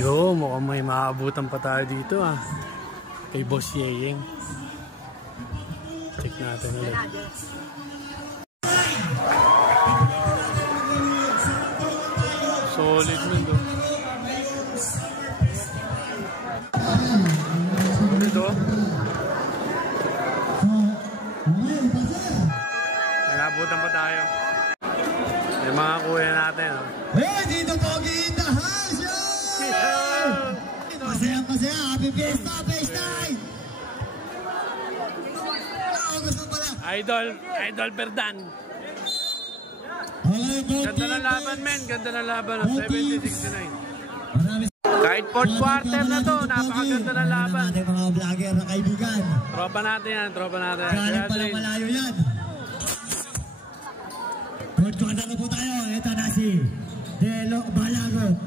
Yo, mukhang may maabutan pa tayo dito ah. Kay Boss Yeyeng. Check natin ulit. Solid nun do. Solid do. May naabutan pa tayo. May mga kuya natin oh. Hey, dito Pogi in the house, yo! Masaya, happy fiesta, phase 9! Gusto pala. Idol Berdan. Ganda na laban, men. Ganda na laban. 70-69. Kahit fourth quarter na to, napakaganda na laban. Ating mga vlogger na kaibigan. Tropa natin yan. Galing palang malayo yan. Fourth quarter na po tayo. Ito na si Delo Balagot.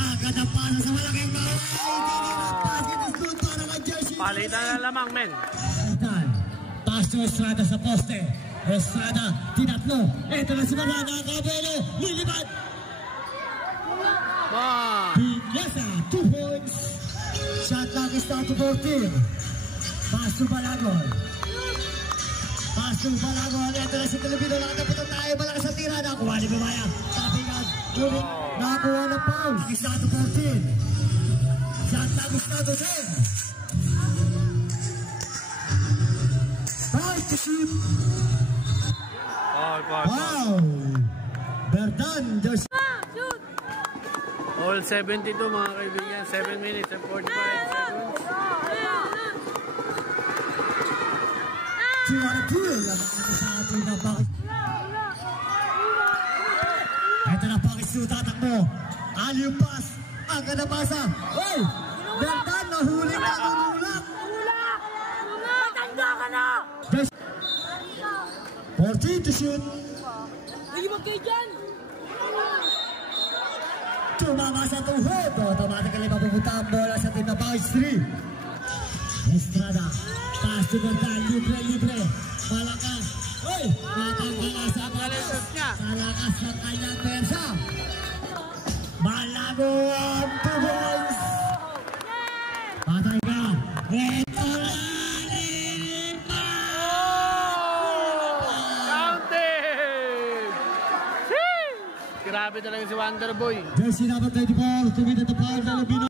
Agad ang pasa sa malaking baway. Palitan na lamang, men. Taas to Estrada sa poste. Estrada, tinatlo. Ito na si Marana, Cabello, lilipad. Pinyasa, 2 points. Shot clock is down to 14. Paso Balagol. Ito na si Televino, nakataputan tayo. Malakas ang tira, nakuha ni Bumaya. Tapingan, ulit, nakakuha ng foul. Is down to 14. Shot clock is down to 10. To shoot. Wow! Berdan, just all 72 mga kaibigan. 7 minutes and 45 seconds. 2-2. Labak sa atin na bakit. Ito na Pakis to tatakbo. Aliw pass. Ang kanabasa. Hey! Berdan, nahuli na. Tululak. Matanda ka na. 14 to shoot. Lagi mag-kay dyan. Tumama sa tuhod. Automatically mapupunta ang bola sa team na Pakis 3. Estrada. Pass to Berdan. Libre. Malakas. Uy! Matanggalas sa malakas. Malakas ng kanyang persa. Balago ang 2 points. Patay ka. Ito na. Grabe talaga si Wonderboy. Jersey number 24, tumita the power ng Lubino.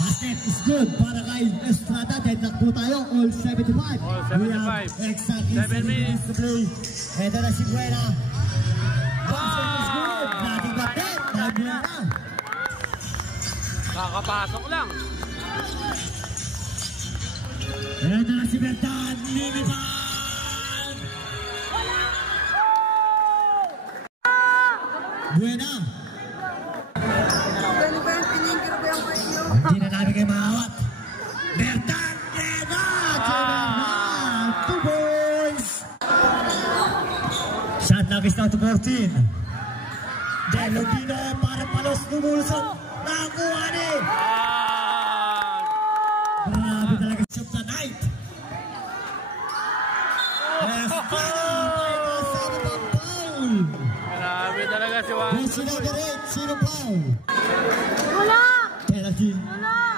Basket is good para kay Estrada. Deadlock po tayo, all 75. We have exactly 7 minutes to play. Ito na si Buena. Basket is good. Nating batet. Buena. Kakapasok lang. Ito na si Berdan. Lilipan. Buena. Hindi na namin kayo maawat. Berdan. 2 points. Shot knock is down to 14. Del Lubino para palos lumulusok. Nakuha ni. Grabe talaga shot na night. Grabe talaga si Juan. Sino foul? Wala! Penalty. Wala!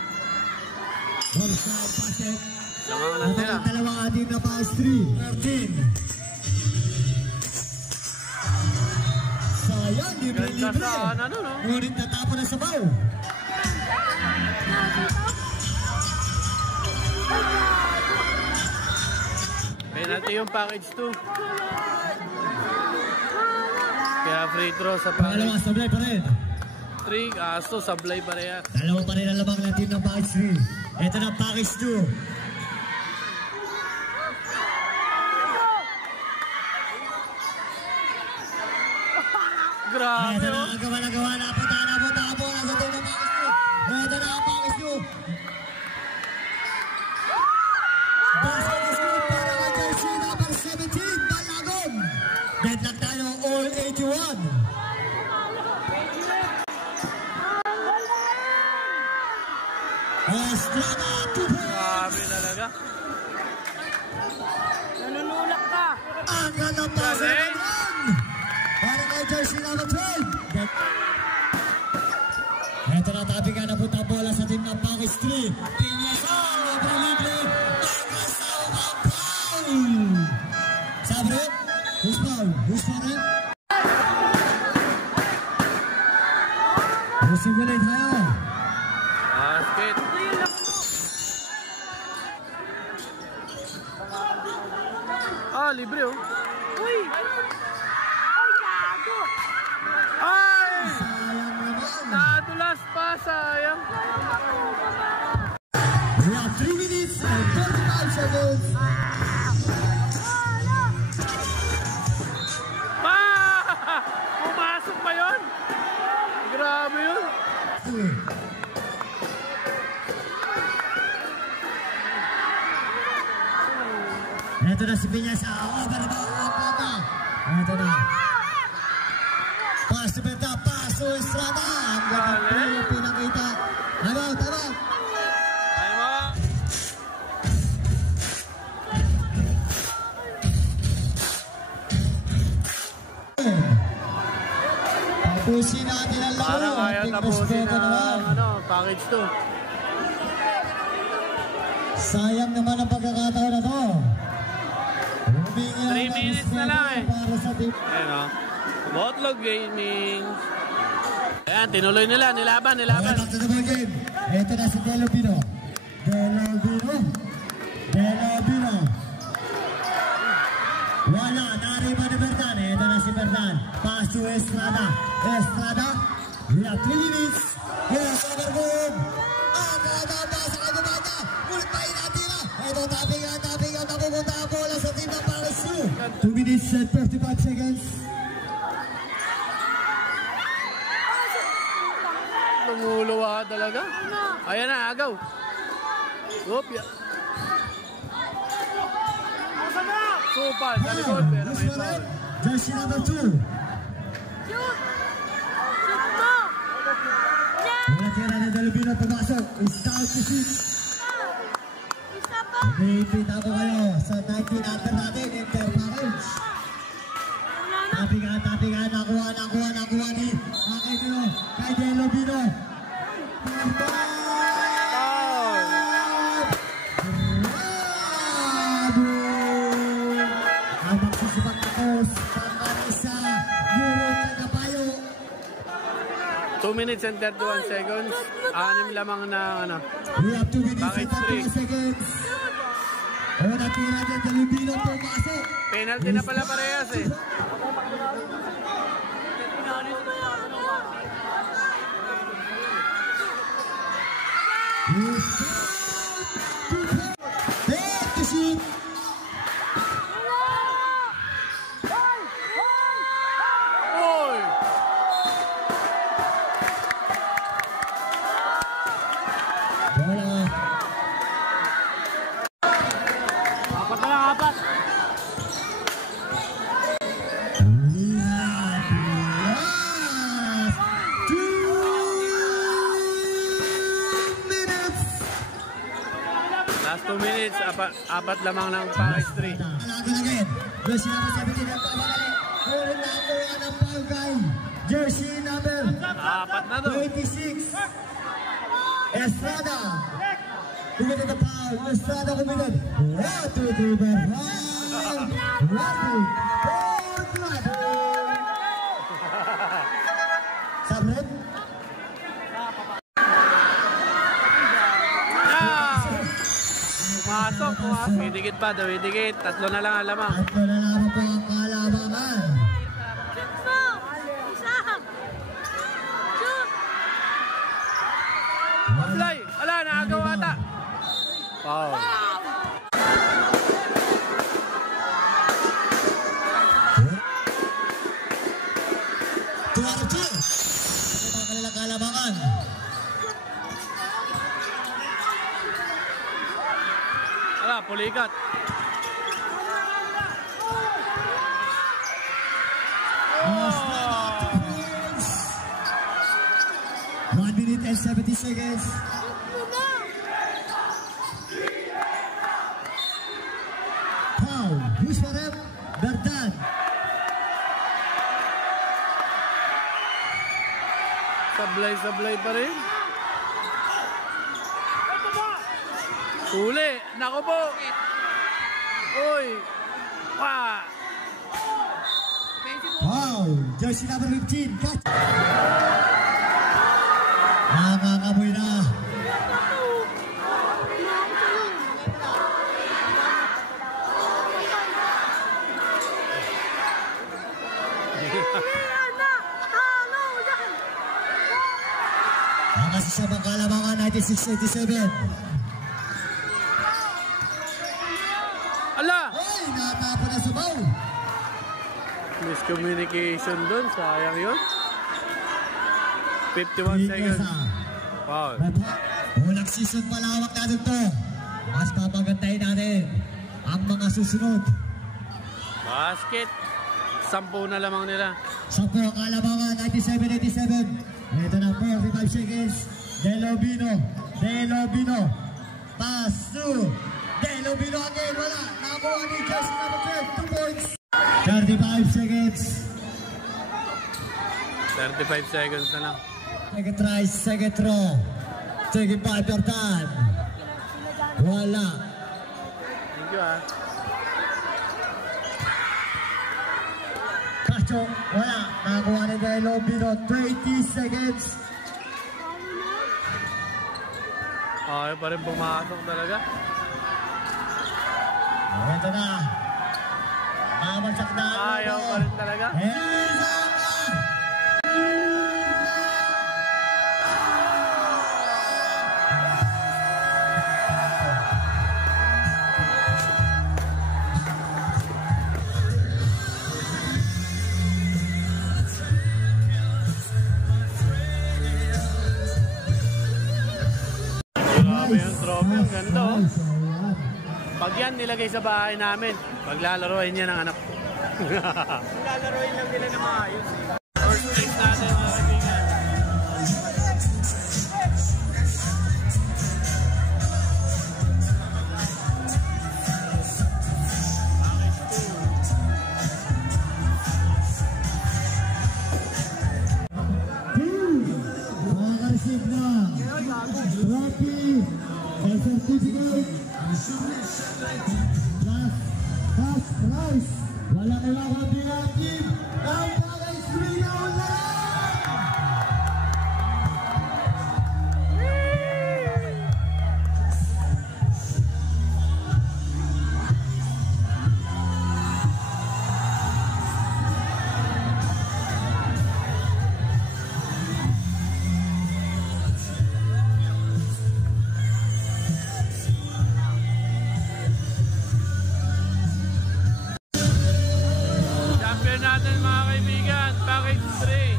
Ball side basket. Lamang na sila. Dalawang atin na pass 3. 13. Sayang, libre. Ngunit natapon na sa bow. Penalty yung package 2. Kaya free throw sa package. Pangalawa, sablay pa rin. 3, kaso sablay pa rin. Dalawa pa rin ang lamang ng team ng package 3. Ito na package 2. Grabe. Ito na ang gawa na. Punta na sa team ng package 2. Ito na ang package 2. Basket is good para kay jersey number 17. Balagon. Deadlock tayo all 81. Estrada 2 points. Grabe talaga. Nanunulak ka. Ang ganda pa sa Galing. para kay bola sa team ng Package 3. Pinyasa, libre. Pagkasawa, foul! Sabre, who's foul? Who's foul? Simulate tayo. Basket. Ah, libre oh. Uy! Ay, gago! Ay! Sayang naman. Nadulas pa, sayang. We have 3 minutes and 35 seconds. Pumasok pa yun? Grabe yun. Ito na si Pinyasa. Ito na. Paso Berta, paso Estrada. Ang ganda po yung pinakita. Out. Ay mo. Tapusin natin ang laro. Parang ayaw Ating tapusin respeto naman. ng package 2. Sayang naman ang pagkakataon na to. 3 minutes na lang eh. Para sa team. Ayan o. Botlog Gaming. Ayan, tinuloy nila. Nilaban. Okay, back to the ball game. Ito na si Delobino. Wala, nariba ni Bertan. Ito na si Bertan. Pass to Estrada. We have 3 minutes. Yes, overboard. Ang sa kanyumata. Ulit tayo natin na. Ito, tapingan. Napupunta ang bola sa team ng Paris 2 minutes and 35 seconds. Lumuluwa talaga. Ayan na, agaw. Whoop, ya. Supal, sa likod, pero may foul. Jersey number 2. Shoot! Shoot mo! Wala tira ni Delobino pumasok. Start to shoot. Isa pa! Repeat ako kayo sa 19 under natin. Inter package. Tapingan. Nakuha ni Aquino. Kay Delobino. Foul. Ang magsisibak na post. Pangmarisa. Euro Tagapayo. 2 minutes and 31 seconds. 6 lamang na ano. We have 2 minutes and Package 31 seconds. Natira din Delobino pumasok. Penalty na pala parehas eh. Back to shoot. Oy! Bola. Apat na lang, apat. We have last 2 minutes. Last 2 minutes, apat lamang ng package 3. Again. Jersey number 17 ang pamadali. Ulit na ako ang foul guy. Jersey number Apat na to. 26. Estrada. Committed the foul. Estrada committed. 1, 2, 3, 4, 5. Sabret. Pumasok. Dikit pa, dikit. Tatlo na lang ang lamang. Tatlo na lamang po ang kalabangan. Shoot mo! Isa! Shoot! Apply! Ala, nakagawa ata. Wow. Tuwara 2. Ito ang kanilang kalabangan. Ala, pulikat. Estrada, 2 points. 1 minute and 70 seconds. Foul. Who's for him? Bertan. Sablay pa rin. Huli. Naku po. Uy. Wah. Wow! Jersey number 15, catch! Nakakamoy na. Nakasi sa Bangkalamangan, 96-87. Ala! Ay, natapon na sa baw. Miscommunication doon. Sayang yun. 51 seconds. Wow. Unang season malawak natin to. Mas papagandahin natin ang mga susunod. Basket. 10 na lamang nila. 10 ang Kalamangan, 97-87. Ito na 45 seconds. Delobino. Pass to Delobino again. Wala. Nakuha ni Jersey number 12. 2 points. 35 seconds. 35 seconds na lang. Second try, second throw. Second ball per time. Wala. Thank you ah. Cacho, wala. Nakuha ni Delobino. 20 seconds. Ayaw pa rin pumasok talaga. Ito na. Mamagsak na. Ayaw pa rin talaga. Grabe yung trophy. Ang ganda oh. Pag yan nilagay sa bahay namin, paglalaroin niya ng anak. Lalaroin lang nila na maayos. First place natin mga kaibigan. Makaka-receive na trophy and certificate plus cash prize. Walang ilang kabilang team ang Bagay 3 na wala! Champion natin mga kaibigan, package 3.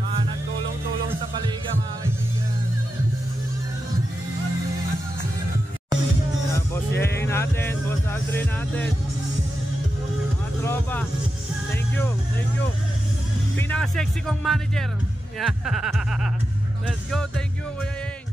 Mga nagtulong-tulong sa paliga mga kaibigan. Boss Yeng natin, Boss Aldrin natin, mga tropa, thank you. Pinaka-sexy kong manager. Yeah. Let's go, thank you Kuya Yeng.